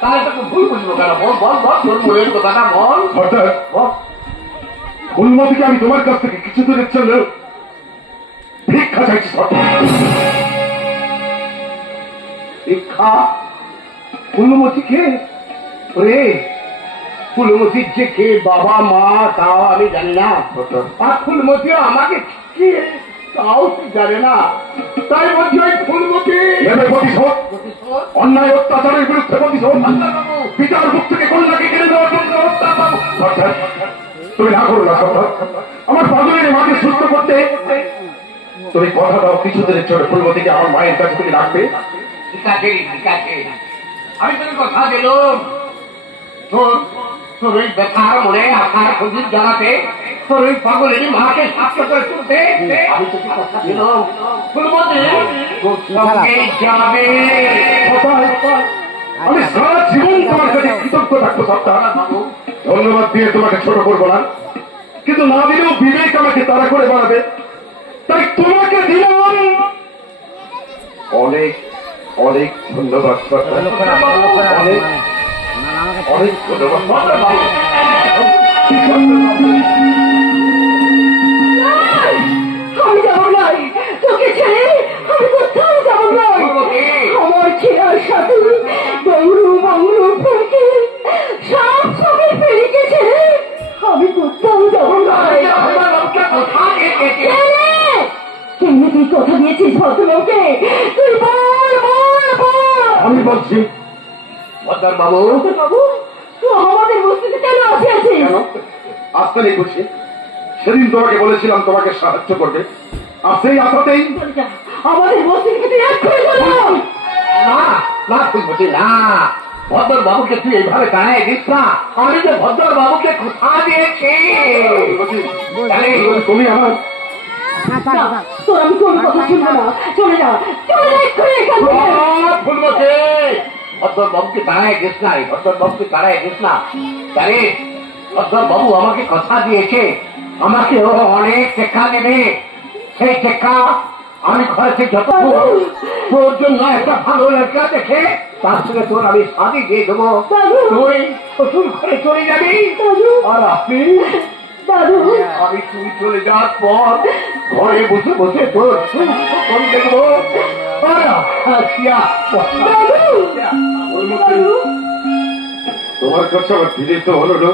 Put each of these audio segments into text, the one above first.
তাহলে তোকে ভুল বুঝবো কেন? বল বল বল, তোর মনের কথাটা বল। ফুলমতিকে আমি তোমার কাছ থেকে কিছু দূরের জন্য ভিক্ষা চাইছি। ভিক্ষা? ফুলমতিকে? রে ফুলমতির যে কে বাবা মা তাও আমি জানি না, আর ফুলমতিও আমাকে কে তাও জানে না। তাই বলছি ওই ফুলমতি অন্যায় অত্যাচারের বিরুদ্ধে প্রতিশোধ, পিতার মুখ থেকে কন্যাকে কেড়ে দেওয়ার জন্য তুমি না করো না। আমার পাগলের মাকে সুস্থ করতে তুমি কথা দাও কিছুদিনের জন্য ফুলমতিকে আমার মায়ের কাছ থেকে রাখবে। ঠিক আছে ঠিক আছে, আমি তোর কথা দিলাম। তোর তোর ওই ব্যথার মনে আশার খোঁজ জানাতে, তোর ওই পাগলের মাকে সাহায্য করে তুলতে আমি তোকে কথা দিলাম। ফুলমতি তোর সঙ্গে যাবে। আমি সারা জীবন তোমার কাছে কৃতজ্ঞ থাকবো সপ্তাহ। ধন্যবাদ দিয়ে তোমাকে ছোট করবো না, কিন্তু না দিলেও বিবেক আমাকে তাড়া করে বাড়াবে। তাই তোমাকে দিলাম অনেক অনেক ধন্যবাদ। অনেক অনেক ধন্যবাদ। আমি যাবো নাই তোকে ছেড়ে, আমি কোথাও যাবো নাই। আমার ছেলের সাথে গৌরু মঙ্গলু ফেলকে সব সঙ্গে ফেরিকে ছেড়ে আমি কোথাও যাবো নাই। তুই কথা দিয়েছিস ভদ্রলোকে? তুই বল বল বল। আমি বলছি ভদ্র বাবু, বাবু তুই আমাদের বস্তিতে কেন আসিয়াছিস? আসতে নেই করছি। সেদিন তোমাকে বলেছিলাম তোমাকে সাহায্য করবে, আর সেই আশাতেই আমাদের বস্তিকে তুই এক করে চলে যা। না না ফুলমতি না, ভদ্র বাবুকে তুই এইভাবে দাঁড়ায় দিস না। আমি যে ভদ্র বাবুকে কথা দিয়েছি। তুমি আমার তোর আমি কোন কথা শুনবো না। চলে যা চলে যা এক্ষুনি এখান থেকে। ফুলমতি ভদ্র বাবুকে দাঁড়ায় দিস না, ভদ্র বাবুকে দাঁড়ায় দিস না। জানিস ভদ্র বাবু আমাকে কথা দিয়েছে, আমাকে ও অনেক টেকা দেবে। সেই টেকা আমি ঘরে যত তোর জন্য একটা ভালো লেখা দেখে তার সঙ্গে তোর আমি শাদি দিয়ে দেবো। তুই শ্বশুর ঘরে চলে যাবি, আর আপনি আমি তুই চলে যাওয়ার পর ঘরে বসে বসে তোর করে দেখবো। তোমার কাছে আমার ফিরে তো হলো না।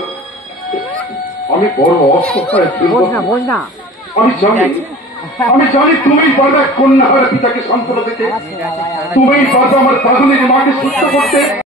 আমি বড় অসহায়। আমি জানি তুমি পারবে কন্যা হারা পিতাকে সান্ত্বনা দিতে, তুমি পারবে আমার পাগলের মাকে সুস্থ করতে।